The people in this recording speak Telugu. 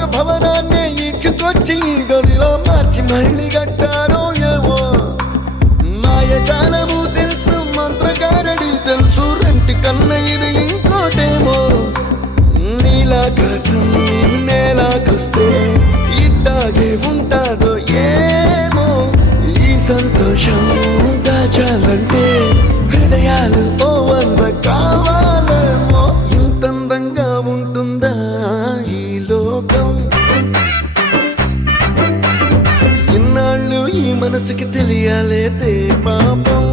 ఒక భవనాన్ని ఈడ్చుకొచ్చి గదిలో మార్చి మళ్ళీ కట్టారో ఏమో మాయజాలము తెలుసు మంత్రగారడి తెలుసు రెంటి కన్న ఇది ఇంకోటేమో నీలాకాశం నేలాకొస్తే ఇట్టాగే ఉంటాదో ఏమో ఈ సంతోషం దాచాలంటే హృదయాలు ఓ వంద కావాలేమో ఇంతందంగా ఉంటుందా ఈ లోకం ఇన్నాళ్ళు ఈ మనసుకి తెలియాలేదే పాపం